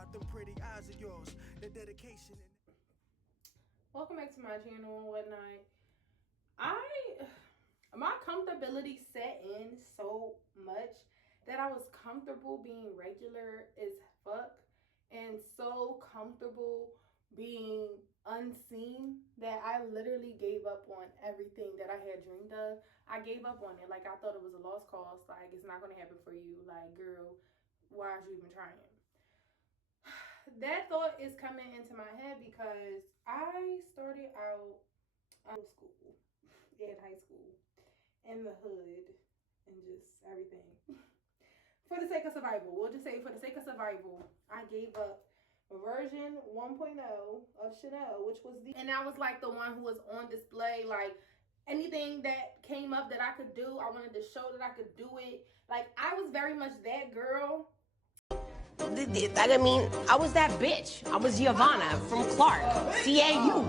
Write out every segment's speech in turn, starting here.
out them pretty eyes of yours. The dedication. Welcome back to my channel and whatnot. My comfortability set in so much that I was comfortable being regular as fuck and so comfortable being unseen that I literally gave up on everything that I had dreamed of. I gave up on it. Like, I thought it was a lost cause. Like, it's not going to happen for you. Like, girl, why are you even trying? That thought is coming into my head because I started out school, in high school, in the hood, and just everything. For the sake of survival, we'll just say for the sake of survival, I gave up version 1.0 of Chanel, which was and I was like the one who was on display. Like, anything that came up that I could do, I wanted to show that I could do it. Like, I was very much that girl. I mean, I was that bitch. I was Giovanna from Clark, CAU.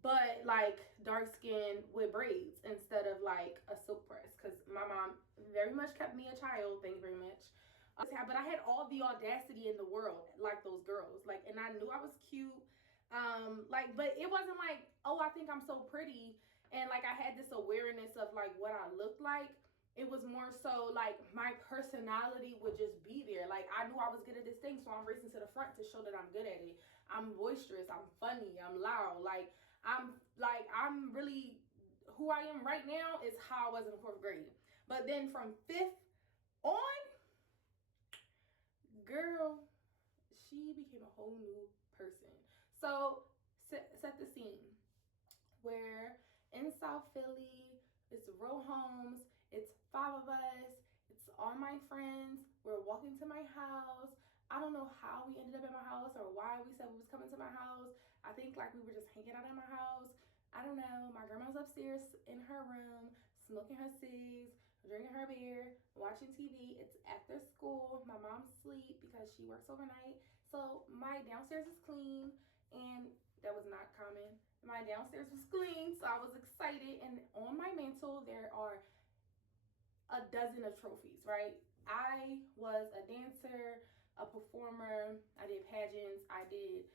But like dark skin with braids instead of like a silk press, because my mom very much kept me a child. Thank you very much. But I had all the audacity in the world, like those girls. Like, and I knew I was cute. But it wasn't like, oh, I think I'm so pretty, and like I had this awareness of like what I looked like. It was more so like my personality would just be there. Like, I knew I was good at this thing, so I'm racing to the front to show that I'm good at it. I'm boisterous, I'm funny, I'm loud. I'm really who I am right now is how I was in the 4th grade. But then from 5th on, girl, she became a whole new person. So set the scene. Where in South Philly, it's row homes, it's 5 of us, it's all my friends. We're walking to my house. I don't know how we ended up at my house or why we said we was coming to my house. I think like we were just hanging out at my house. I don't know. My grandma's upstairs in her room, smoking her cigs, drinking her beer, watching TV. It's after school. My mom's asleep because she works overnight. So my downstairs is clean, and that was not common. My downstairs was clean, so I was excited. And on my mantle, there are a dozen of trophies, right? I was a dancer, a performer. I did pageants. I did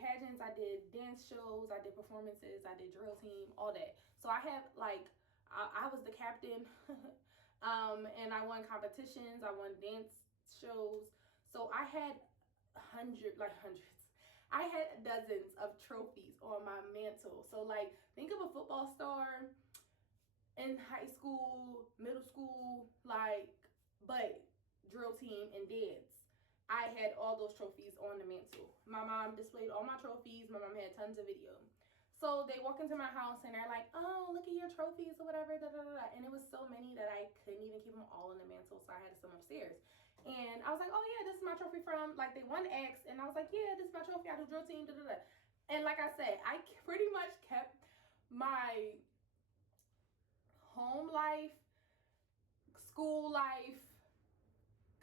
pageants. I did dance shows. I did performances. I did drill team. All that. So I have like I was the captain, and I won competitions. I won dance shows. So I had hundreds. I had dozens of trophies on my mantle. So like, think of a football star in high school, middle school, but drill team and dance. I had all those trophies on the mantle. My mom displayed all my trophies. My mom had tons of video. So they walk into my house and they're like, oh, look at your trophies or whatever, da, da, da, da. And it was so many that I couldn't even keep them all in the mantle, so I had some upstairs. And I was like, oh yeah, this is my trophy from, like, they won X. And I was like, yeah, this is my trophy. I do drill team, da, da, da. And like I said, I pretty much kept my home life, school life,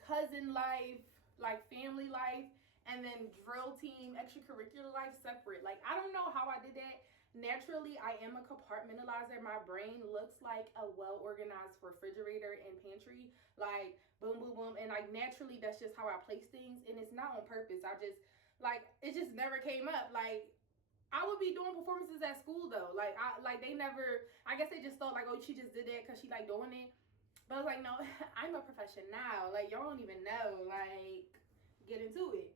cousin life, like family life, and then drill team, extracurricular life separate. Like, I don't know how I did that. Naturally, I am a compartmentalizer. My brain looks like a well-organized refrigerator and pantry. Like, boom, boom, boom. And like, naturally, that's just how I place things. And it's not on purpose. It just never came up. Like, I would be doing performances at school though. They never, I guess they just thought like, oh, she just did that because she like doing it. But I was like, no, I'm a professional. Like, y'all don't even know. Like, get into it.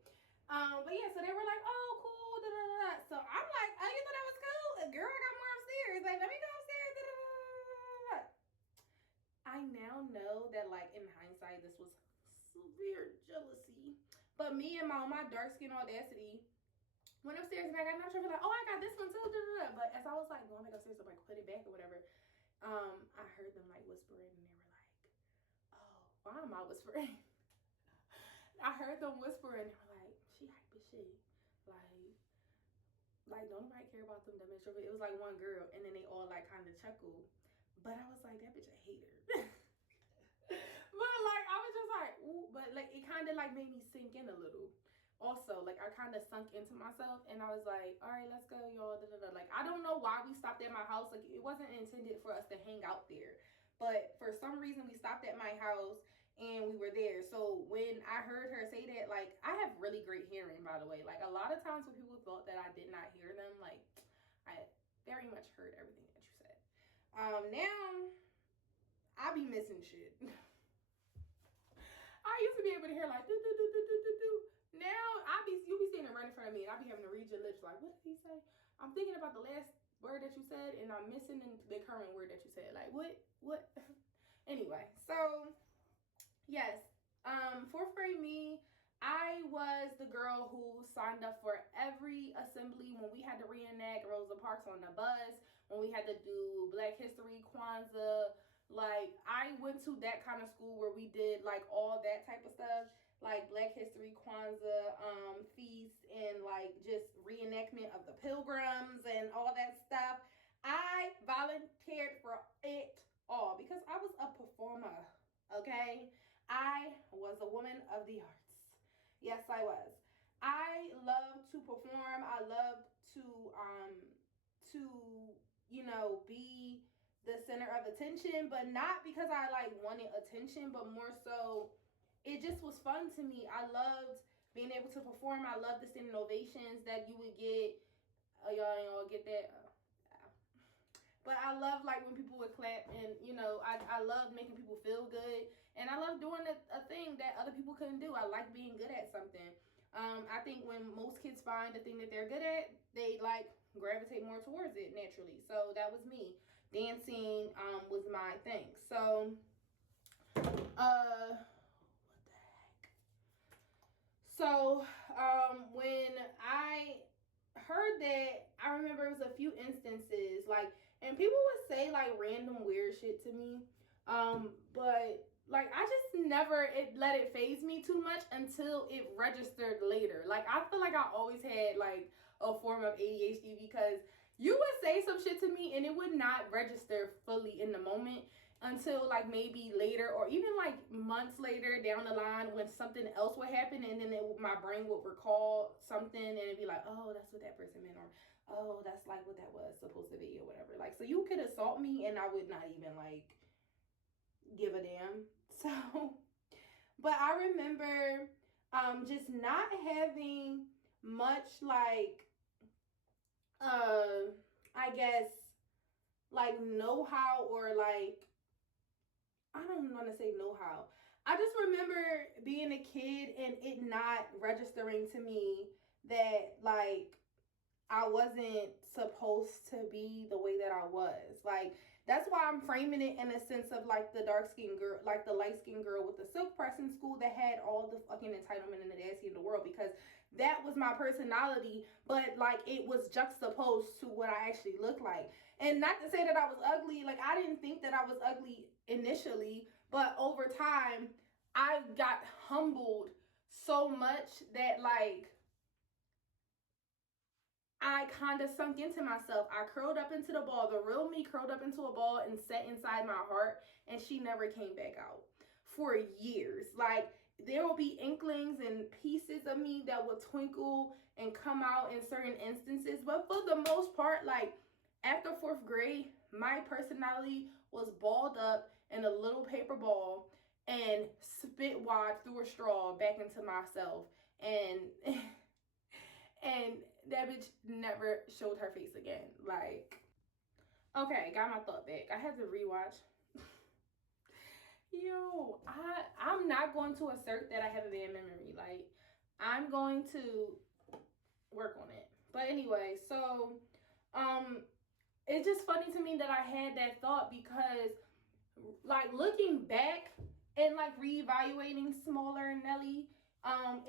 But yeah, so they were like, oh, cool, da da da. So I'm like, oh, you thought that was cool? Girl, I got more upstairs. Like, let me go upstairs. Da, da, da. I now know that, like, in hindsight, this was severe jealousy. But me and my dark skin audacity went upstairs and I got another trophy. Like, oh, I got this one too. Da, da, da. But as I was like going back upstairs to like put it back or whatever, I heard them like whispering, and they were like, oh, why am I whispering? I heard them whispering, and they were like, she hype as shit. Like don't nobody care about them dumb trophy. It was like one girl, and then they all like kind of chuckled. But I was like, that bitch a hater. But like, I was just like, ooh, but like, it kind of like made me sink in a little. Also, like, I kind of sunk into myself, and I was like, all right, let's go, y'all. Da, da, da. Like, I don't know why we stopped at my house. Like, it wasn't intended for us to hang out there, but for some reason we stopped at my house and we were there. So when I heard her say that, like, I have really great hearing, by the way. Like, a lot of times when people thought that I did not hear them, like, I very much heard everything that you said. Now, I be missing shit. I used to be able to hear, like, do, do, do, do, do, do, do. Now, you be standing right in front of me, and I be having to read your lips, like, what did he say? I'm thinking about the last word that you said, and I'm missing the current word that you said. Like, what? Anyway, so, yes. Fourth grade me, I was the girl who signed up for every assembly when we had to reenact Rosa Parks on the bus, when we had to do Black History, Kwanzaa. Like, I went to that kind of school where we did, like, all that type of stuff, like Black History, Kwanzaa, feasts, and, like, just reenactment of the Pilgrims and all that stuff. I volunteered for it all because I was a performer, okay? I was a woman of the arts. Yes, I was. I love to perform. I love to be the center of attention, but not because I like wanted attention, but more so it just was fun to me. I loved being able to perform. I loved the standing ovations that you would get. Y'all get that? But I love, like, when people would clap, and, I love making people feel good. And I love doing a thing that other people couldn't do. I like being good at something. I think when most kids find the thing that they're good at, they, like, gravitate more towards it naturally. So that was me. Dancing was my thing. So, what the heck? So, when I heard that, I remember it was a few instances, like, and people would say, like, random weird shit to me, but, like, I just never let it faze me too much until it registered later. Like, I feel like I always had, like, a form of ADHD because you would say some shit to me and it would not register fully in the moment until, like, maybe later, or even, like, months later down the line when something else would happen, and then my brain would recall something, and it'd be like, oh, that's what that person meant, or oh, that's, like, what that was supposed to be, or whatever. Like, so you could assault me and I would not even, like, give a damn. So, but I remember just not having much, like, I guess, like, know-how, or, like, I don't want to say know-how. I just remember being a kid and it not registering to me that, like, I wasn't supposed to be the way that I was. Like, that's why I'm framing it in a sense of, like, the dark-skinned girl, like, the light-skinned girl with the silk press in school that had all the fucking entitlement and the audacity in the world, because that was my personality, but, like, it was juxtaposed to what I actually looked like. And not to say that I was ugly. Like, I didn't think that I was ugly initially, but over time, I got humbled so much that, like, I kind of sunk into myself. I curled up into the ball. The real me curled up into a ball and sat inside my heart, and she never came back out for years. Like, there will be inklings and pieces of me that will twinkle and come out in certain instances. But for the most part, like, after fourth grade, my personality was balled up in a little paper ball and spit wad through a straw back into myself. And and that bitch never showed her face again. Like, okay, got my thought back. I had to rewatch. Yo, I'm not going to assert that I have a bad memory. Like, I'm going to work on it. But anyway, so it's just funny to me that I had that thought because, like, looking back and, like, reevaluating Smaller Nelly,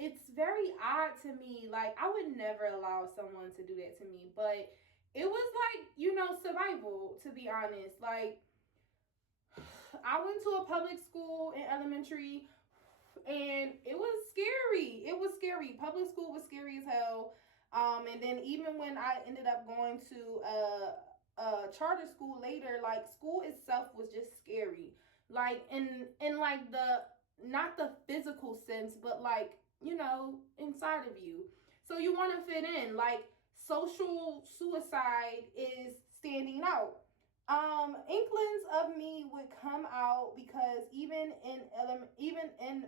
it's very odd to me. Like, I would never allow someone to do that to me, but it was, like, survival, to be honest. Like, I went to a public school in elementary, and it was scary. It was scary. Public school was scary as hell. And then even when I ended up going to a charter school later, like, school itself was just scary. Like, in like, the, not the physical sense, but, like, inside of you. So you want to fit in. Like, social suicide is standing out. Inklings of me would come out because even in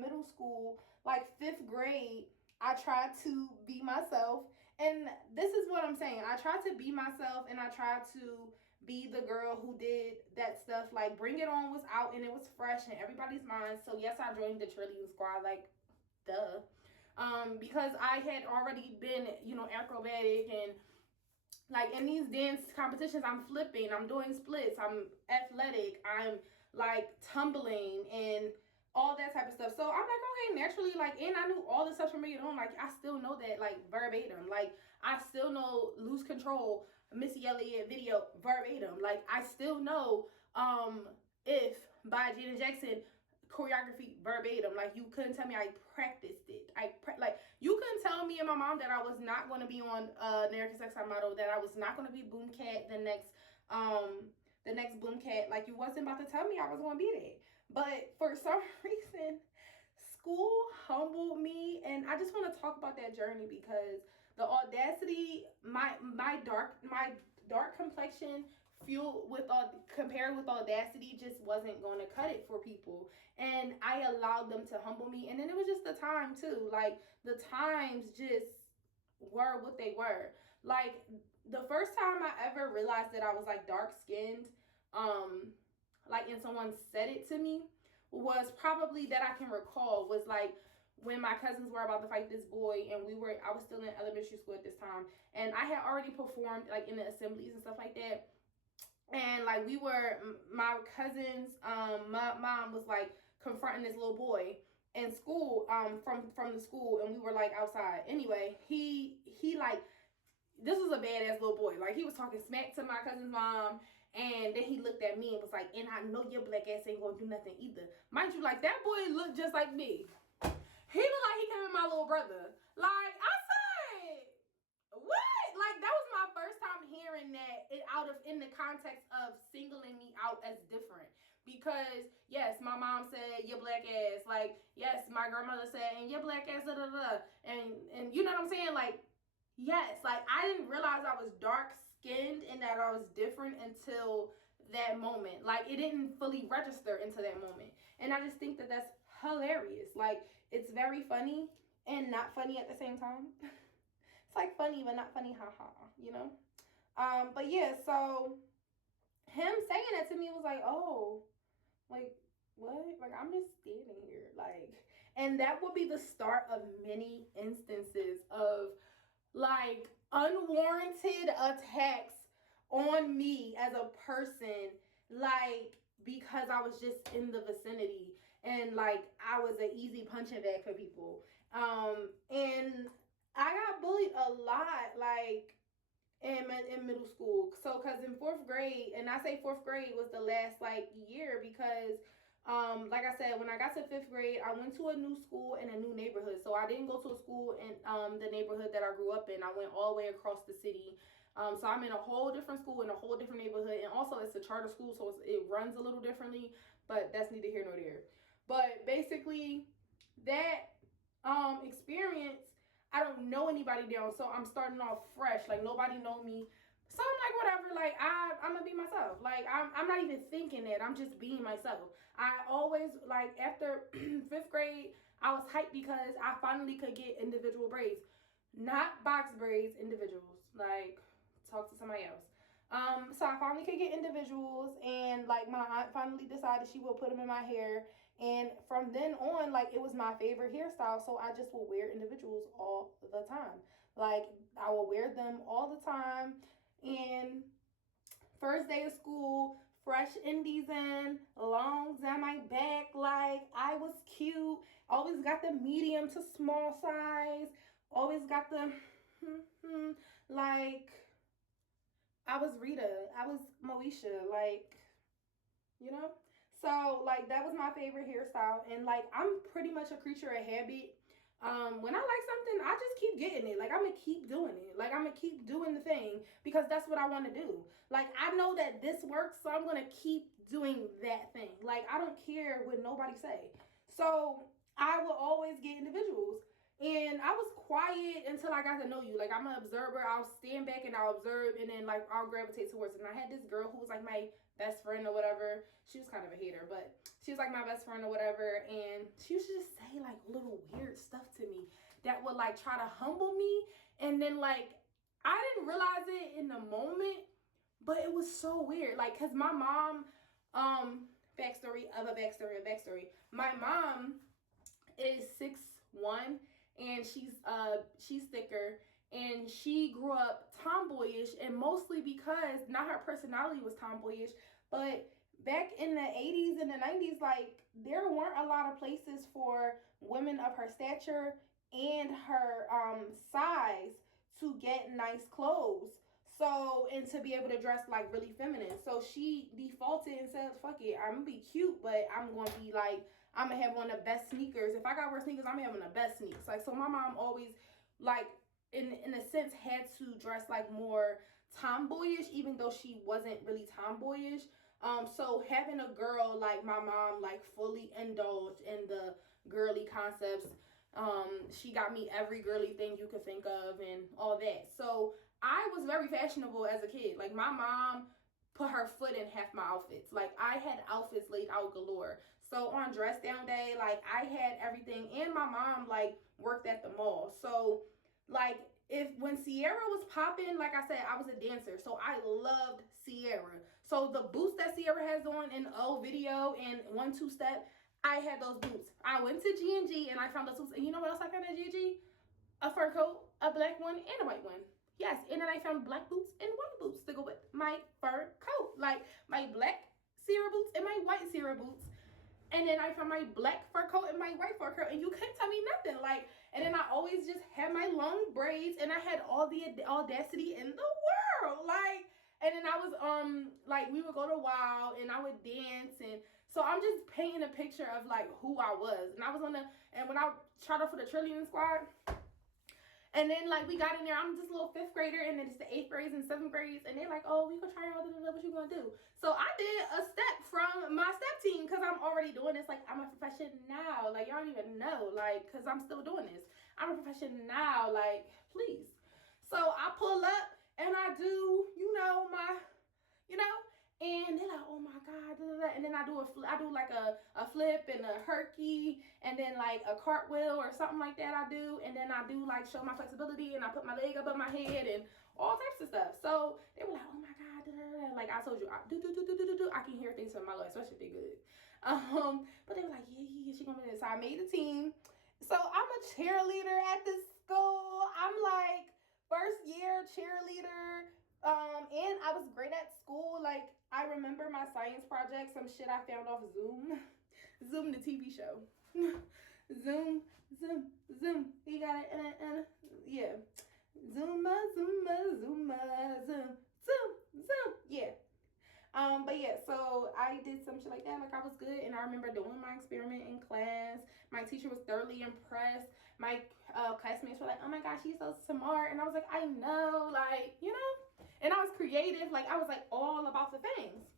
middle school, like fifth grade, I tried to be myself, and this is what I'm saying. I tried to be myself, and I tried to be the girl who did that stuff. Like Bring It On was out, and it was fresh in everybody's mind. So yes, I joined the cheerleading squad. Like, duh. Because I had already been, acrobatic and like in these dance competitions, I'm flipping, I'm doing splits, I'm athletic, I'm like tumbling and all that type of stuff. So I'm like, okay, naturally, like, and I knew all the stuff from Bring It On. Like, I still know that, like, verbatim. Like, I still know Lose Control, Missy Elliott video verbatim. Like, I still know If by Janet Jackson choreography verbatim. Like, you couldn't tell me I practiced it. Like, you couldn't tell me and my mom that I was not going to be on American Sex Top Model, that I was not going to be Boom Cat the next Boom Cat. Like, you wasn't about to tell me I was going to be there. But for some reason, school humbled me, and I just want to talk about that journey because the audacity, my dark complexion fueled with compared with audacity just wasn't going to cut it for people, and I allowed them to humble me. And then it was just the time too, like the times just were what they were. Like the first time I ever realized that I was like dark skinned, like and someone said it to me, was probably that I can recall was like when my cousins were about to fight this boy, and I was still in elementary school at this time, and I had already performed like in the assemblies and stuff like that. And like my cousins, my mom was like confronting this little boy in school, from the school, and we were like outside. Anyway, he like, this was a badass little boy. Like, he was talking smack to my cousin's mom, and then he looked at me and was like, and I know your black ass ain't gonna do nothing either. Mind you, like, that boy looked just like me. He looked like he came with my little brother. Like, I said, what? Like, that was my first time hearing that in the context of singling me out as different. Because yes, my mom said your black ass. Like, yes, my grandmother said, and your black ass, da da da. And you know what I'm saying? Like, yes, like I didn't realize I was dark skinned and that I was different until that moment. Like, it didn't fully register into that moment. And I just think that that's hilarious. Like, it's very funny and not funny at the same time. It's like funny but not funny, haha, you know? But yeah, so him saying that to me was like, oh, like, what? Like, I'm just standing here. Like, and that would be the start of many instances of like unwarranted attacks on me as a person, like, because I was just in the vicinity and like I was an easy punching bag for people. And I got bullied a lot, like in middle school. So, cause in fourth grade, and I say fourth grade was the last like year because, like I said, when I got to fifth grade, I went to a new school in a new neighborhood. So I didn't go to a school in the neighborhood that I grew up in. I went all the way across the city. So I'm in a whole different school in a whole different neighborhood, and also it's a charter school, so it runs a little differently. But that's neither here nor there. But basically, that experience, I don't know anybody down, so I'm starting off fresh. Like, nobody know me. So I'm like, whatever, like, I'm gonna be myself. Like, I'm not even thinking that. I'm just being myself. I always, like, after fifth grade, I was hyped because I finally could get individual braids. Not box braids, individuals. Like, talk to somebody else. So I finally could get individuals, and like my aunt finally decided she would put them in my hair. And from then on, like, it was my favorite hairstyle, so I just will wear individuals all the time. Like, I will wear them all the time. And first day of school, fresh indies in, longs on my back, like I was cute. Always got the medium to small size. Always got the like I was Rita. I was Moesha. Like, you know? So, like, that was my favorite hairstyle. And, like, I'm pretty much a creature of habit. When I like something, I just keep getting it. Like, I'm going to keep doing it. Like, I'm going to keep doing the thing because that's what I want to do. Like, I know that this works, so I'm going to keep doing that thing. Like, I don't care what nobody say. So, I will always get individuals. And I was quiet until I got to know you. Like, I'm an observer. I'll stand back and I'll observe, and then like I'll gravitate towards it. And I had this girl who was like my best friend or whatever. She was kind of a hater, but she was like my best friend or whatever. And she used to just say like little weird stuff to me that would like try to humble me. And then like I didn't realize it in the moment, but it was so weird. Like, cause my mom, backstory. My mom is 6'1", and she's thicker, and she grew up tomboyish, and mostly because not her personality was tomboyish, but back in the 80s and the 90s, like there weren't a lot of places for women of her stature and her size to get nice clothes. So, and to be able to dress like really feminine. So she defaulted and said, fuck it, I'm gonna be cute, but I'm gonna be like, I'm gonna have one of the best sneakers. If I gotta wear sneakers, I'm having the best sneakers. Like, so my mom always, like, in a sense, had to dress like more tomboyish, even though she wasn't really tomboyish. So having a girl like my mom, like, fully indulged in the girly concepts, she got me every girly thing you could think of and all that. So I was very fashionable as a kid. Like, my mom put her foot in half my outfits. Like, I had outfits laid out galore. So on dress down day, like, I had everything. And my mom, like, worked at the mall. So, like, when Sierra was popping, like I said, I was a dancer. So I loved Sierra. So the boots that Sierra has on in O Video and 1-2 Step, I had those boots. I went to G&G and I found those boots. And you know what else I found at G&G? A fur coat, a black one, and a white one. Yes, and then I found black boots and white boots to go with my fur coat. Like, my black Sierra boots and my white Sierra boots. And then I found my black fur coat and my white fur coat. And you couldn't tell me nothing. Like, and then I always just had my long braids. And I had all the audacity in the world. Like, and then I was, like, we would go to WOW and I would dance. And so I'm just painting a picture of, like, who I was. And I was and when I tried out for the cheerleading squad, and then, like, we got in there. I'm just a little 5th grader, and then it's the 8th grades and 7th grades, and they're like, oh, we gonna try out, what you gonna do? So I did a step from my step team, because I'm already doing this. Like, I'm a professional now. Like, y'all don't even know, like, because I'm still doing this. I'm a professional now, like, please. So I pull up, and I do, and they're like, oh my God, and then I do like a flip and a herky, and then like a cartwheel or something like that I do, and then I do like show my flexibility, and I put my leg above my head and all types of stuff. So they were like, oh my God, like I told you, I can hear things from my life, especially if they're good. But they were like, yeah, she gonna be this. So I made the team. So I'm a cheerleader at this school. I'm like first year cheerleader. And I was great at school. Like, I remember my science project, some shit I found off Zoom. Zoom, the TV show. Zoom. You got it? Yeah. Zuma. Yeah. But yeah, so I did some shit like that. Like, I was good, and I remember doing my experiment in class. My teacher was thoroughly impressed. My classmates were like, oh my gosh, she's so smart. And I was like, I know, like, and I was creative. Like, I was like all about the things.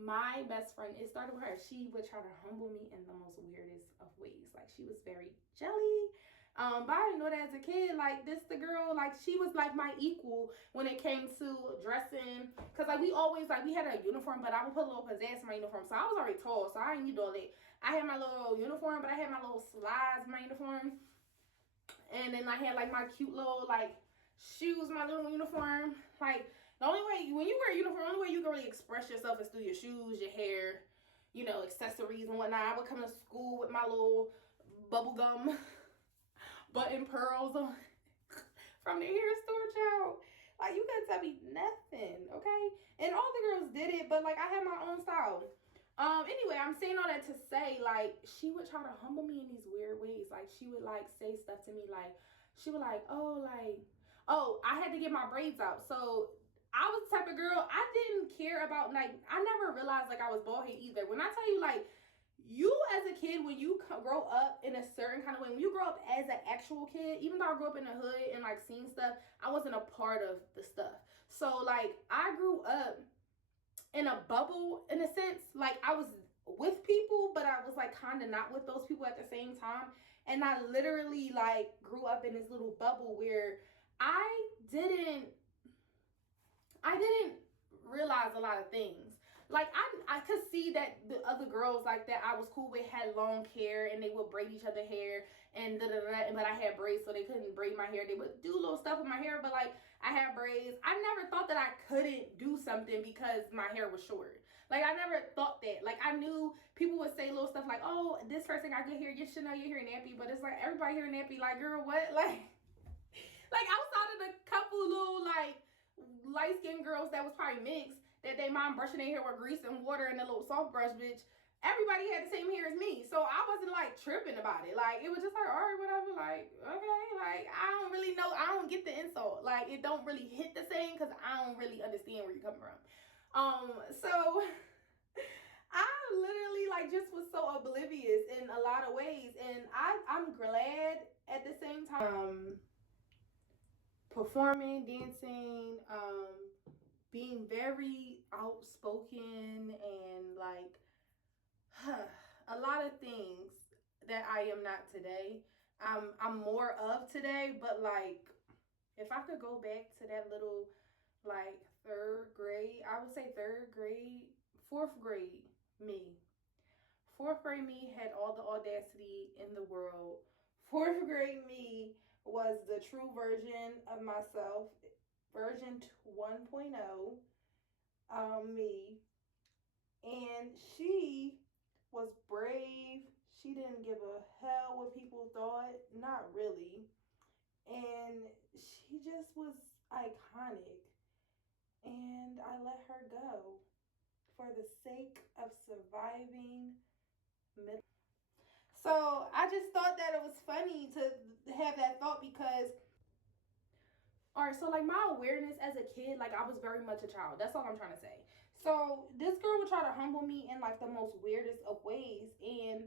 My best friend, it started with her. She would try to humble me in the most weirdest of ways. Like, she was very jelly. But I didn't know that as a kid. Like, the girl, like, she was like my equal when it came to dressing. Cause like we had a uniform, but I would put a little pizzazz in my uniform. So I was already tall, so I didn't need all that. I had my little uniform, but I had my little slides in my uniform. And then I had like my cute little like shoes, my little uniform. Like, the only way, when you wear a uniform, the only way you can really express yourself is through your shoes, your hair, accessories and whatnot. I would come to school with my little bubble gum button pearls on from the hair store, child. Like, you couldn't tell me nothing, okay? And all the girls did it, but like I had my own style. Anyway, I'm saying all that to say, like, she would try to humble me in these weird ways. Like, she would like say stuff to me, like, she would like, oh, I had to get my braids out. So I was the type of girl, I didn't care about, like, I never realized like I was bald head either. When I tell you, like, you as a kid, when you grow up in a certain kind of way, when you grow up as an actual kid, even though I grew up in the hood and like seeing stuff, I wasn't a part of the stuff. So like, I grew up in a bubble in a sense. Like, I was with people, but I was like kind of not with those people at the same time. And I literally like grew up in this little bubble where I didn't realize a lot of things. Like I could see that the other girls like that I was cool with had long hair and they would braid each other hair and but I had braids so they couldn't braid my hair. They would do little stuff with my hair, but like I had braids. I never thought that I couldn't do something because my hair was short. Like I never thought that. Like I knew people would say little stuff like, "Oh, this person got good hair. You should know your hair nappy." But it's like everybody hair nappy. Like, girl, what? Like outside of the couple little like light skinned girls that was probably mixed, that they mom brushing their hair with grease and water and a little soft brush, bitch. Everybody had the same hair as me, so I wasn't like tripping about it. Like it was just like, all right, whatever. Like okay, like I don't really know. I don't get the insult. Like it don't really hit the same because I don't really understand where you're coming from. So I literally like just was so oblivious in a lot of ways, and I'm glad at the same time. Performing, dancing, being very outspoken, and like a lot of things that I am not today. I'm more of today, but like if I could go back to that little like third grade, I would say third grade, fourth grade me. Fourth grade me had all the audacity in the world. Fourth grade me was the true version of myself, version 1.0, me. And she was brave. She didn't give a hell what people thought. Not really. And she just was iconic. And I let her go for the sake of surviving middle. So I just thought that it was funny to have that thought because, all right, so like my awareness as a kid, like I was very much a child. That's all I'm trying to say. So this girl would try to humble me in like the most weirdest of ways, and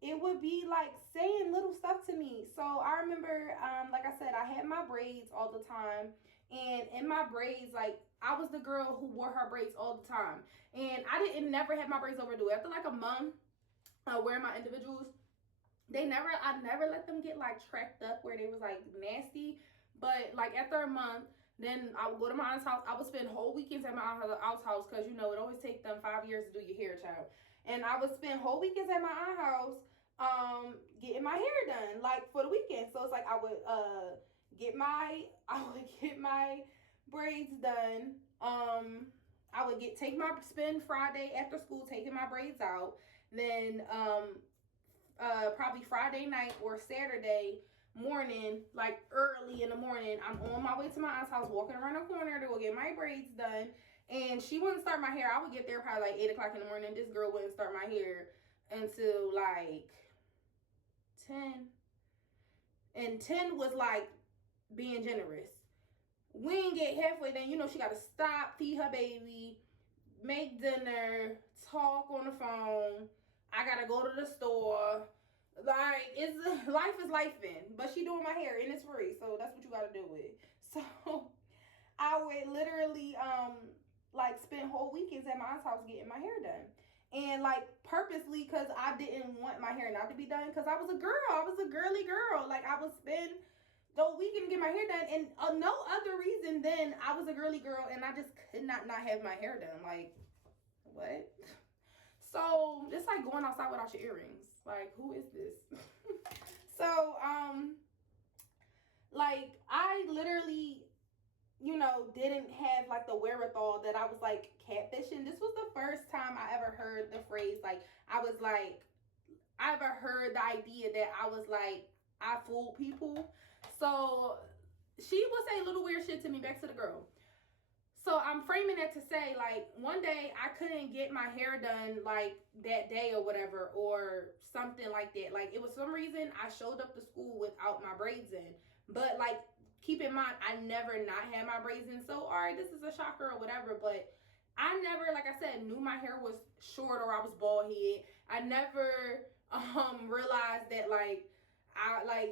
it would be like saying little stuff to me. So I remember, like I said, I had my braids all the time, and in my braids, like I was the girl who wore her braids all the time, and I didn't never have my braids overdo. After like a month wearing my individuals, I never let them get like tracked up where they was like nasty. But like after a month, then I would go to my aunt's house. I would spend whole weekends at my aunt's house because you know it always takes them 5 years to do your hair, child. And I would spend whole weekends at my aunt's house, getting my hair done like for the weekend. So it's like I would get my braids done. I would spend Friday after school taking my braids out. Then probably Friday night or Saturday morning, like early in the morning, I'm on my way to my aunt's house, walking around the corner to go get my braids done. And she wouldn't start my hair. I would get there probably like 8 o'clock in the morning. This girl wouldn't start my hair until like 10. And 10 was like being generous. We ain't get halfway, then you know she got to stop, feed her baby, make dinner, talk on the phone. I gotta go to the store. Like it's life is life then. But she doing my hair and it's free, so that's what you gotta do with. So I would literally like spend whole weekends at my aunt's house getting my hair done. And like purposely because I didn't want my hair not to be done because I was a girl. I was a girly girl. Like I would spend the weekend to get my hair done, and no other reason than I was a girly girl and I just could not have my hair done. Like what? So it's like going outside without your earrings. Like, who is this? So, like I literally, you know, didn't have like the wherewithal that I was like catfishing. This was the first time I ever heard the phrase, like, I ever heard the idea that I was like, I fooled people. So she would say little weird shit to me, back to the girl. So I'm framing that to say, like, one day I couldn't get my hair done, like, that day or whatever, or something like that. Like, it was some reason I showed up to school without my braids in. But, like, keep in mind, I never not had my braids in. So, all right, this is a shocker or whatever. But I never, like I said, knew my hair was short or I was bald head. I never realized that, like,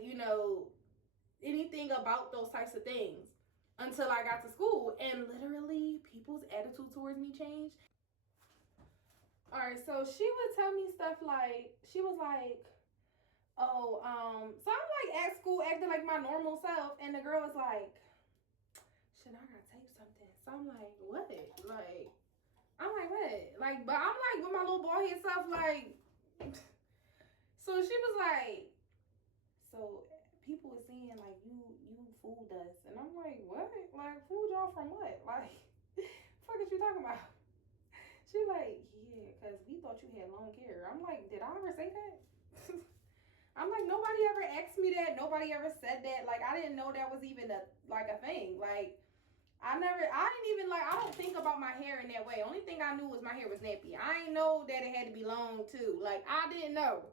you know, anything about those types of things until I got to school, and literally people's attitude towards me changed. All right, so she would tell me stuff like, she was like, So I'm like at school acting like my normal self, and the girl is like, shit, I gotta tape something. So I'm like, what? Like, I'm like, what? Like, but I'm like with my little boy head self, like, so she was like, so people were saying like you fooled us, and I'm like, what? Like, fooled y'all from what? Like, fuck is you talking about? She like, yeah, cause we thought you had long hair. I'm like, did I ever say that? I'm like, nobody ever asked me that. Nobody ever said that. Like, I didn't know that was even a thing. Like, I didn't even like, I don't think about my hair in that way. Only thing I knew was my hair was nappy. I ain't know that it had to be long too. Like, I didn't know.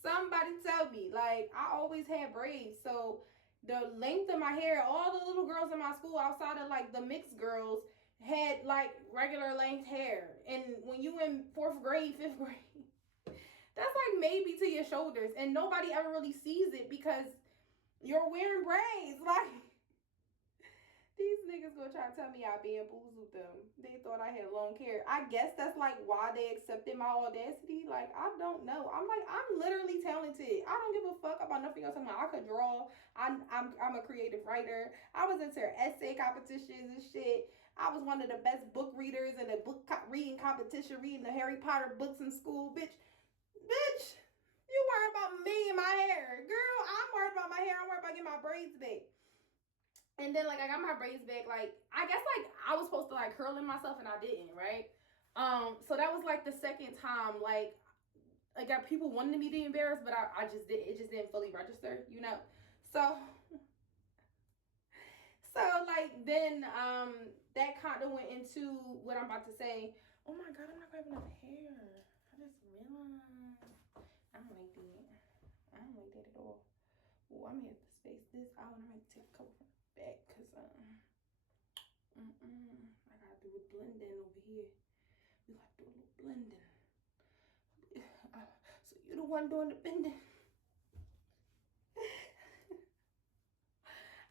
Somebody tell me. Like, I always had braids. So the length of my hair, all the little girls in my school outside of like the mixed girls had like regular length hair. And when you in 4th grade, 5th grade, that's like maybe to your shoulders. And nobody ever really sees it because you're wearing braids. Like, these niggas gonna try to tell me I bamboozled them. They thought I had long hair. I guess that's like why they accepted my audacity. Like, I don't know. I'm like, I'm literally talented. I don't give a fuck about nothing else. I could draw. I'm a creative writer. I was into essay competitions and shit. I was one of the best book readers in a reading competition, reading the Harry Potter books in school. Bitch, you worry about me and my hair. Girl, I'm worried about my hair. I'm worried about getting my braids back. And then, like, I got my braids back. Like, I guess, like, I was supposed to, like, curl in myself, and I didn't, right? So that was, like, the second time, like, I got people wanting me to be embarrassed, but I just didn't. It just didn't fully register, you know? So like, then, that kind of went into what I'm about to say. Oh, my God, I'm not grabbing enough hair. I just realized. I don't like that. I don't like that at all. Oh, I'm going to have to space this out. I'm going to take a couple from the back because I got to do a blending over here. We got to do a little blending. So you're the one doing the bending.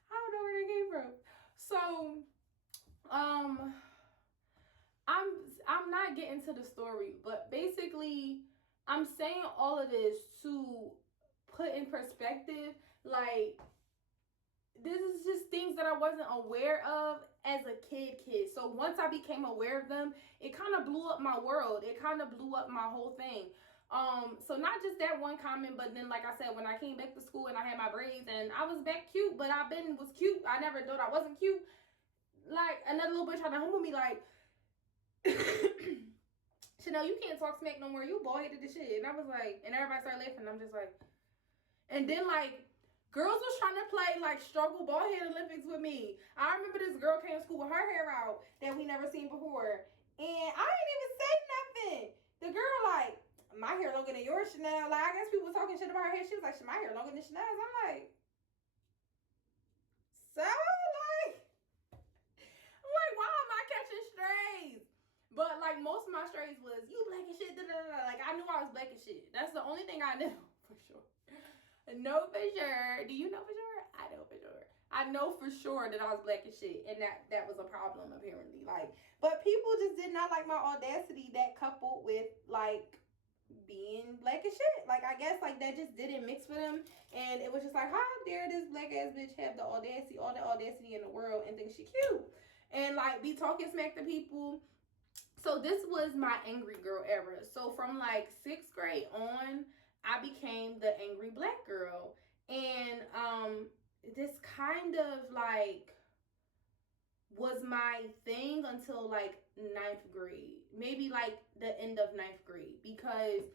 I don't know where they came from. So, I'm not getting to the story, but basically, I'm saying all of this to put in perspective, like, this is just things that I wasn't aware of as a kid. So once I became aware of them, it kind of blew up my world. It kind of blew up my whole thing. So not just that one comment, but then, like I said, when I came back to school and I had my braids and I was back cute, but was cute. I never thought I wasn't cute. Like, another little bitch tried to humble me, like, Chanel, you can't talk smack no more. You bald-headed as shit. And I was like, and everybody started laughing. I'm just like, and then, like, girls was trying to play, like, struggle bald-head Olympics with me. I remember this girl came to school with her hair out that we never seen before. And I didn't even say nothing. The girl, like, my hair longer than yours, Chanel. Like, I guess people was talking shit about her hair. She was like, my hair longer than Chanel's. I'm like, so, like, why am I catching strays? But, like, most of my strays was, you black as shit, da-da-da-da. Like, I knew I was black as shit. That's the only thing I knew, for sure. Know for sure. Do you know for sure? I know for sure. I know for sure that I was black as shit, and that was a problem apparently. Like, but people just did not like my audacity. That coupled with like being black as shit. Like, I guess like that just didn't mix for them, and it was just like, how dare this black ass bitch have the audacity, all the audacity in the world, and think she cute, and like be talking smack to people. So this was my angry girl era. So from like 6th grade on, I became the angry black girl. And this kind of like was my thing until like 9th grade. Maybe like the end of 9th grade, because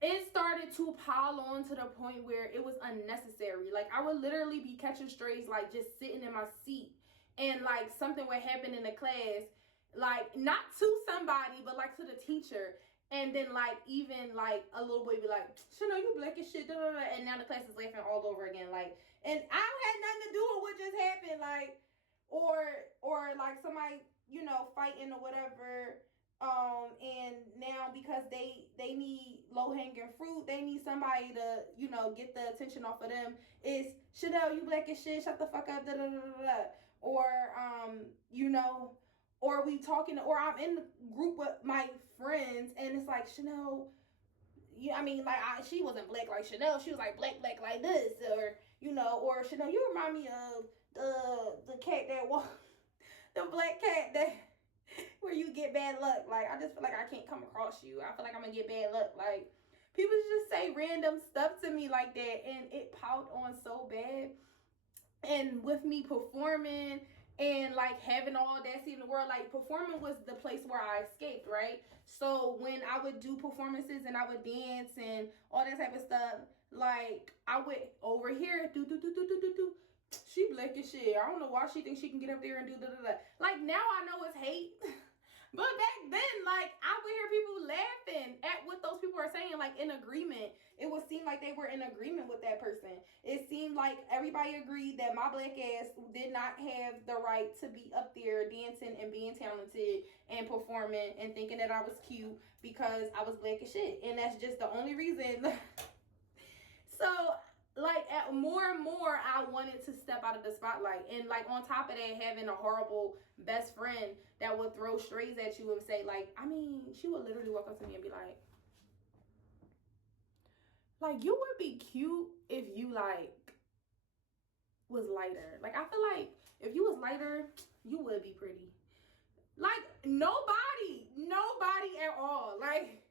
it started to pile on to the point where it was unnecessary. Like, I would literally be catching strays, like just sitting in my seat, and like something would happen in the class, like not to somebody, but like to the teacher. And then, like, even, like, a little boy be like, Chanel, you black as shit, da, da, da. And now the class is laughing all over again. Like, and I had nothing to do with what just happened. Like, or like, somebody, you know, fighting or whatever. And now because they need low-hanging fruit, they need somebody to, you know, get the attention off of them. It's, Chanel, you black as shit, shut the fuck up, da, da, da, da, da. Or, you know, or we talking, or I'm in the group with my friends, and it's like, Chanel, I mean, like, she wasn't black like Chanel. She was like black like this, or you know, or Chanel. You remind me of the cat that walked, the black cat that where you get bad luck. Like, I just feel like I can't come across you. I feel like I'm gonna get bad luck. Like, people just say random stuff to me like that, and it piled on so bad. And with me performing and like having all that in the world, like performing was the place where I escaped, right? So when I would do performances and I would dance and all that type of stuff, like I would over here do. She black as shit. I don't know why she thinks she can get up there and do da. Like, now I know it's hate. But back then, like, I would hear people laughing at what those people are saying, like, in agreement. It would seem like they were in agreement with that person. It seemed like everybody agreed that my black ass did not have the right to be up there dancing and being talented and performing and thinking that I was cute because I was black as shit. And that's just the only reason. So, like, more and more, I wanted to step out of the spotlight. And, like, on top of that, having a horrible best friend that would throw strays at you and say, like, I mean, she would literally walk up to me and be like, you would be cute if you, like, was lighter. Like, I feel like if you was lighter, you would be pretty. Like, nobody at all. Like,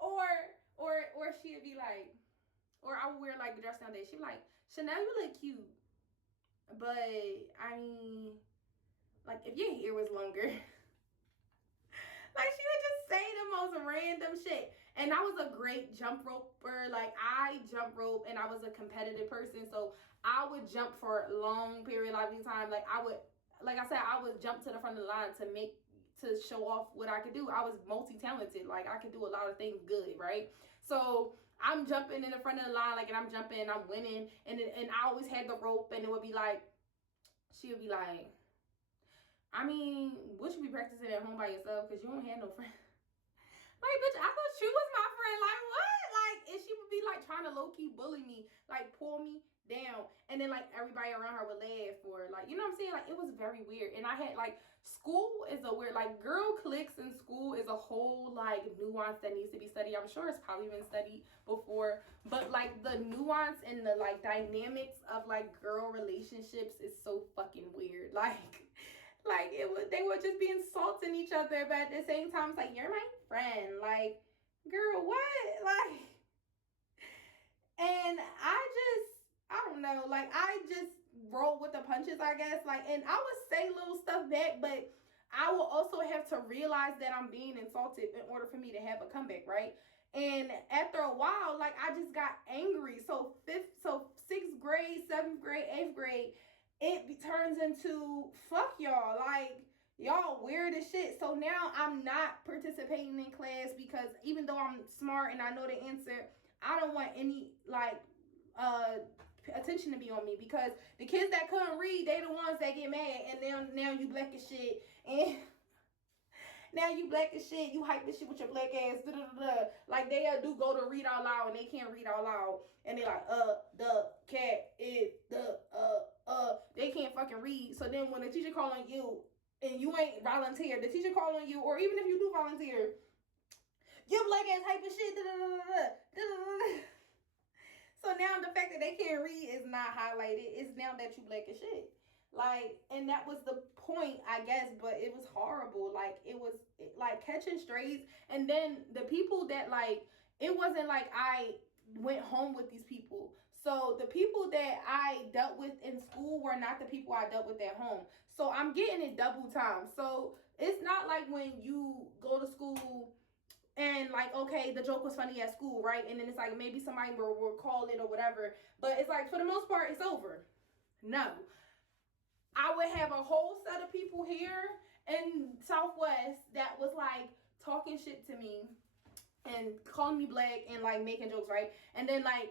or she'd be like, or I would wear like the dress nowadays. She'd be like, Chanel, you look cute. But I mean, like, if your hair was longer. Like, she would just say the most random shit. And I was a great jump roper. Like, I jump rope and I was a competitive person. So I would jump for a long period of time. Like, I would, like I said, I would jump to the front of the line to show off what I could do. I was multi-talented. Like, I could do a lot of things good, right? So I'm jumping in the front of the line, like, and I'm jumping, I'm winning, and I always had the rope, and it would be like, she would be like, I mean, what you be practicing at home by yourself, because you don't have no friends. Like, bitch, I thought you was my friend. Like, what? Like, and she would be like trying to low-key bully me, like pull me down, and then like everybody around her would laugh, or like, you know what I'm saying? Like, it was very weird. And I had like, school is a weird, like, girl cliques in school is a whole like nuance that needs to be studied. I'm sure it's probably been studied before, but like the nuance and the like dynamics of like girl relationships is so fucking weird. Like they would just be insulting each other, but at the same time, it's like, you're my friend. Like, girl, what? Like, and I don't know, like, I just roll with the punches, I guess. Like, and I would say little stuff back, but I will also have to realize that I'm being insulted in order for me to have a comeback, right? And after a while, like, I just got angry. So 6th grade, 7th grade, 8th grade, it turns into, fuck y'all, like, y'all weird as shit. So now I'm not participating in class because even though I'm smart and I know the answer, I don't want any, like, attention to be on me, because the kids that couldn't read, they the ones that get mad, and now you black as shit, and now you black as shit, you hype this shit with your black ass, like, they do go to read out loud and they can't read out loud, and they like, the cat is they can't fucking read. So then when the teacher call on you and you ain't volunteer, the teacher call on you, or even if you do volunteer, your black ass hype as shit, So now the fact that they can't read is not highlighted. It's now that you black as shit. Like, and that was the point, I guess, but it was horrible. Like, it was like catching strays. And then the people that, like, it wasn't like I went home with these people. So the people that I dealt with in school were not the people I dealt with at home. So I'm getting it double time. So it's not like when you go to school and like, okay, the joke was funny at school, right? And then it's like maybe somebody will call it or whatever. But it's like, for the most part, it's over. No. I would have a whole set of people here in Southwest that was like talking shit to me and calling me black and like making jokes, right? And then like,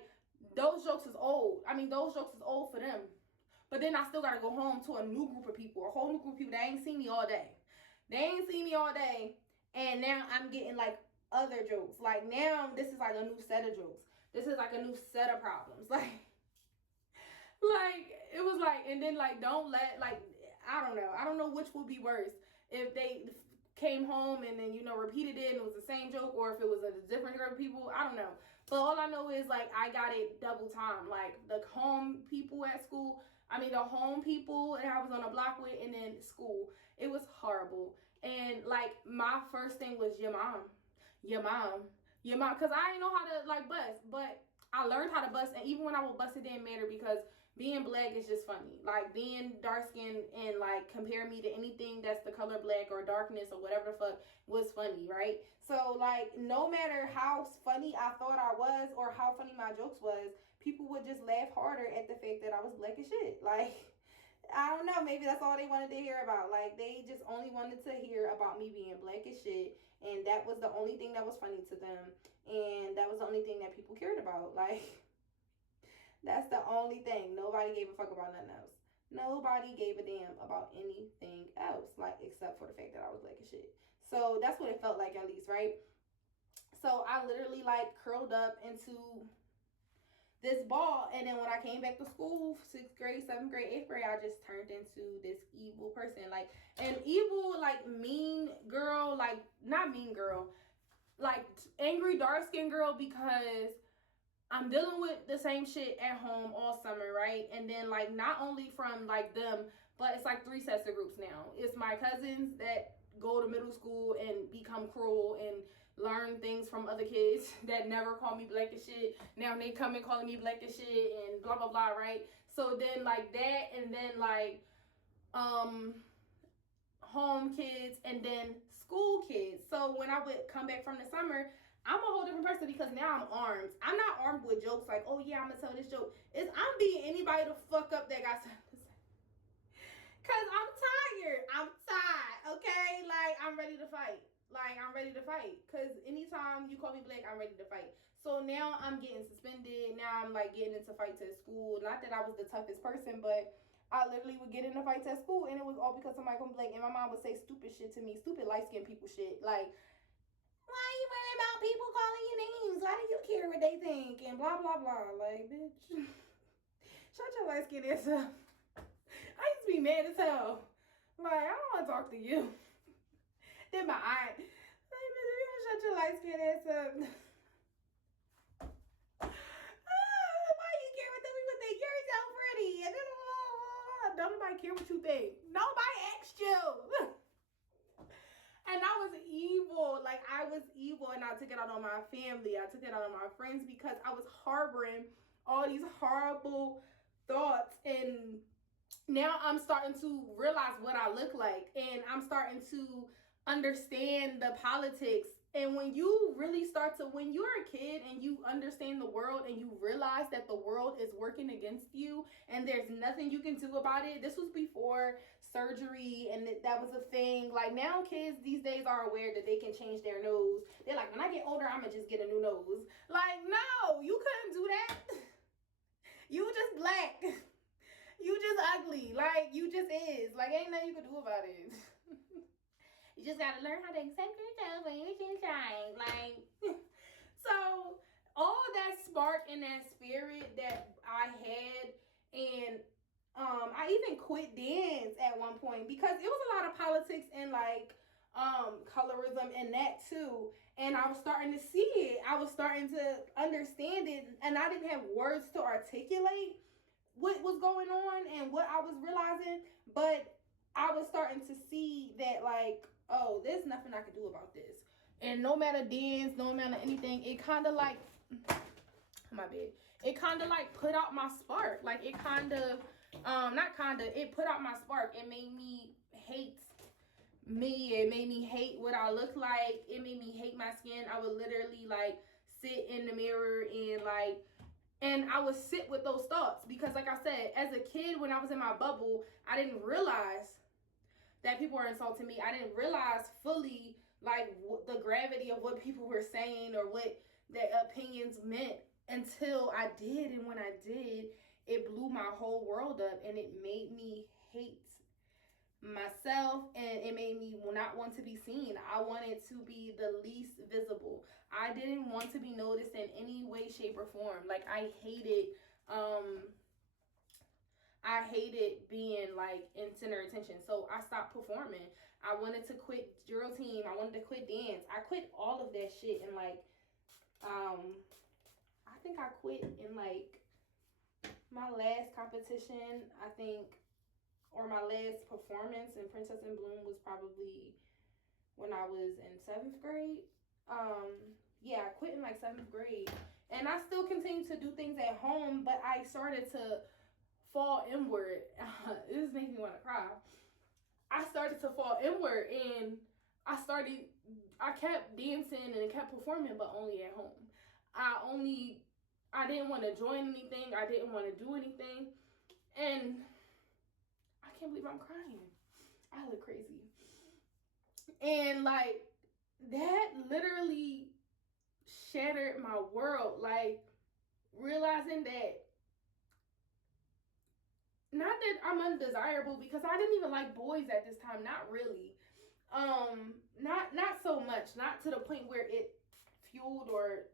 those jokes is old. I mean, those jokes is old for them. But then I still gotta go home to a new group of people, a whole new group of people that ain't seen me all day. They ain't seen me all day. And now I'm getting like other jokes. Like, now this is like a new set of jokes. This is like a new set of problems. Like it was like, and then like, don't let, like, I don't know which would be worse. If they came home and then, you know, repeated it and it was the same joke, or if it was a different group of people. I don't know. But all I know is, like, I got it double time. Like, the home people at school, the home people that I was on a block with, and then school. It was horrible. And, like, my first thing was your mom. Because I didn't know how to, like, bust. But I learned how to bust. And even when I would bust, it didn't matter because being black is just funny. Like, being dark skinned and, like, compare me to anything that's the color black or darkness or whatever the fuck was funny, right? So, like, no matter how funny I thought I was or how funny my jokes was, people would just laugh harder at the fact that I was black as shit. Like, I don't know, maybe that's all they wanted to hear about. Like, they just only wanted to hear about me being black as shit, and that was the only thing that was funny to them, and that was the only thing that people cared about. Like, that's the only thing. Nobody gave a fuck about nothing else. Nobody gave a damn about anything else, like, except for the fact that I was black as shit. So that's what it felt like, at least, right? So I literally, like, curled up into this ball, and then when I came back to school, 6th grade, 7th grade, 8th grade, I just turned into this evil person. Like, an evil, like, mean girl, like, not mean girl, like, angry, dark-skinned girl, because I'm dealing with the same shit at home all summer, right? And then, like, not only from, like, them, but it's, like, 3 sets of groups now. It's my cousins that go to middle school and become cruel and learn things from other kids that never call me black as shit. Now they come and calling me black as shit and blah, blah, blah, right? So then, like, that, and then, like, home kids, and then school kids. So when I would come back from the summer, I'm a whole different person because now I'm armed. I'm not armed with jokes like, oh yeah, I'm gonna tell this joke. I'm beating anybody to fuck up that got something to say. Cause I'm tired, okay? Like, I'm ready to fight. Cause anytime you call me black, I'm ready to fight. So now I'm getting suspended. Now I'm, like, getting into fights at school. Not that I was the toughest person, but I literally would get into fights at school, and it was all because somebody called me black. And my mom would say stupid shit to me, stupid light-skinned people shit. Like, why are you worried about people calling you names? Why do you care what they think? And blah, blah, blah. Like, bitch, shut your light-skinned ass up. I used to be mad as hell. Like, I don't want to talk to you. Then my aunt, like, bitch, you gonna shut your light-skinned ass up. Why you care what we would think? You're so pretty. And then, don't nobody care what you think. Nobody asked you. And I was evil. Like, I was evil, and I took it out on my family. I took it out on my friends because I was harboring all these horrible thoughts. And now I'm starting to realize what I look like, and I'm starting to understand the politics. And when you really when you're a kid and you understand the world and you realize that the world is working against you and there's nothing you can do about it. This was before surgery, and that was a thing. Like, now kids these days are aware that they can change their nose. They're like, when I get older, I'm gonna just get a new nose. Like, no, you couldn't do that. You just black. You just ugly. Like, you just is. Like, ain't nothing you can do about it. You just gotta learn how to accept yourself when you're sunshine. Like, so all that spark and that spirit that I had, and I even quit dance at one point because it was a lot of politics and, like, colorism and that too. And I was starting to see it. I was starting to understand it, and I didn't have words to articulate what was going on and what I was realizing, but I was starting to see that, like, oh, there's nothing I can do about this. And no matter dance, no matter anything, it kind of, like, it kind of, like, put out my spark. Like, it kind of, it put out my spark. It made me hate me. It made me hate what I look like. It made me hate my skin. I would literally, like, sit in the mirror and, like, and I would sit with those thoughts because, like I said, as a kid, when I was in my bubble, I didn't realize that people were insulting me. I didn't realize fully, like, the gravity of what people were saying or what their opinions meant until I did. And when I did, it blew my whole world up, and it made me hate myself, and it made me not want to be seen. I wanted to be the least visible. I didn't want to be noticed in any way, shape, or form. Like, I hated I hated being like in center attention. So I stopped performing. I wanted to quit drill team. I wanted to quit dance. I quit all of that shit in like I think I quit in like my last competition, I think, or my last performance in Princess in Bloom was probably when I was in 7th grade. Yeah, I quit in like 7th grade. And I still continue to do things at home, but I started to fall inward. This makes me want to cry. I started to fall inward, and I kept dancing and kept performing, but only at home. I didn't want to join anything. I didn't want to do anything. And I can't believe I'm crying. I look crazy. And like, that literally shattered my world. Like, realizing that, not that I'm undesirable, because I didn't even like boys at this time. Not really. Not so much. Not to the point where it fueled or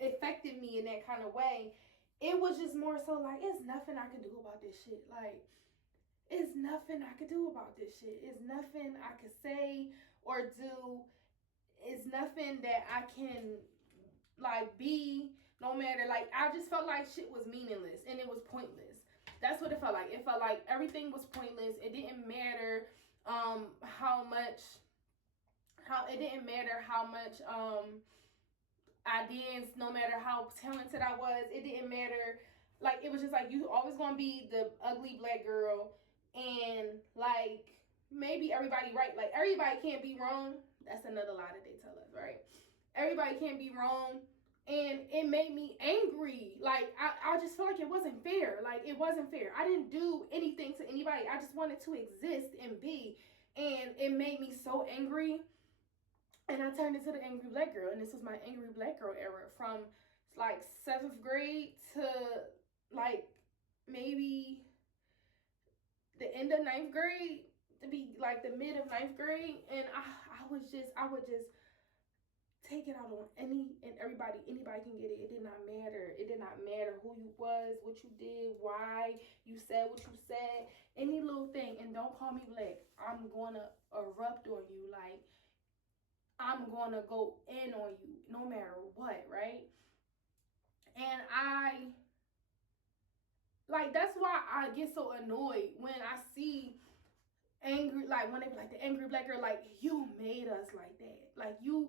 affected me in that kind of way. It was just more so like, it's nothing I can do about this shit. Like, it's nothing I could do about this shit. It's nothing I could say or do. It's nothing that I can like be, no matter, like, I just felt like shit was meaningless and it was pointless. That's what it felt like. It felt like everything was pointless. It didn't matter how much I danced, no matter how talented I was. It didn't matter. Like, it was just like, you always gonna be the ugly black girl, and like, maybe everybody right. Like, everybody can't be wrong. That's another lie that they tell us, right? Everybody can't be wrong. And it made me angry. Like, I just felt like it wasn't fair. Like, it wasn't fair. I didn't do anything to anybody. I just wanted to exist and be. And it made me so angry. And I turned into the angry black girl. And this was my angry black girl era from like 7th grade to like maybe the end of 9th grade, to be like the mid of 9th grade. And I would just take it out on any and everybody. Anybody can get it. It did not matter. It did not matter who you was, what you did, why you said what you said, any little thing. And don't call me black. I'm gonna erupt on you. Like, I'm gonna go in on you no matter what, right? And that's why I get so annoyed when I see angry, like, when they be like, the angry black girl, like, you made us like that. Like, you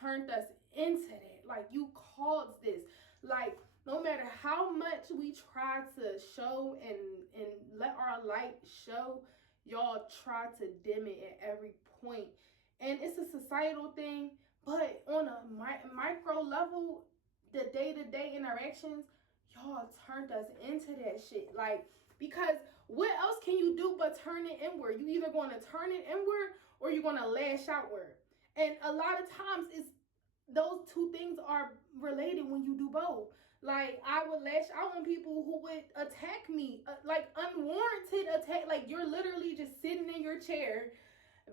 turned us into that. Like, you caused this. Like, no matter how much we try to show and let our light show, y'all try to dim it at every point. And it's a societal thing, but on a micro level, the day-to-day interactions, y'all turned us into that shit. Like, because what else can you do but turn it inward? You either going to turn it inward or you're going to lash outward. And a lot of times, those two things are related when you do both. Like, I would lash out on people who would attack me, like unwarranted attack. Like, you're literally just sitting in your chair,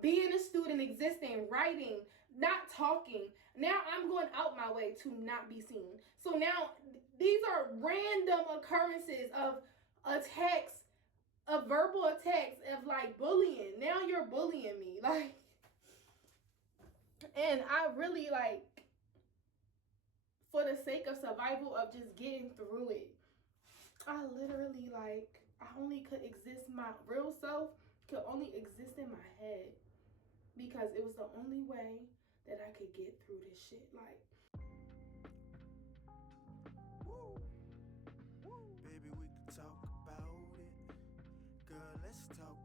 being a student, existing, writing, not talking. Now I'm going out my way to not be seen. So now these are random occurrences of attacks, of verbal attacks, of like bullying. Now you're bullying me. Like, and I really, like, for the sake of survival, of just getting through it, I literally, like, I only could exist, my real self could only exist in my head, because it was the only way that I could get through this shit. Like, Woo. Woo. Baby, we can talk about it. Girl, let's talk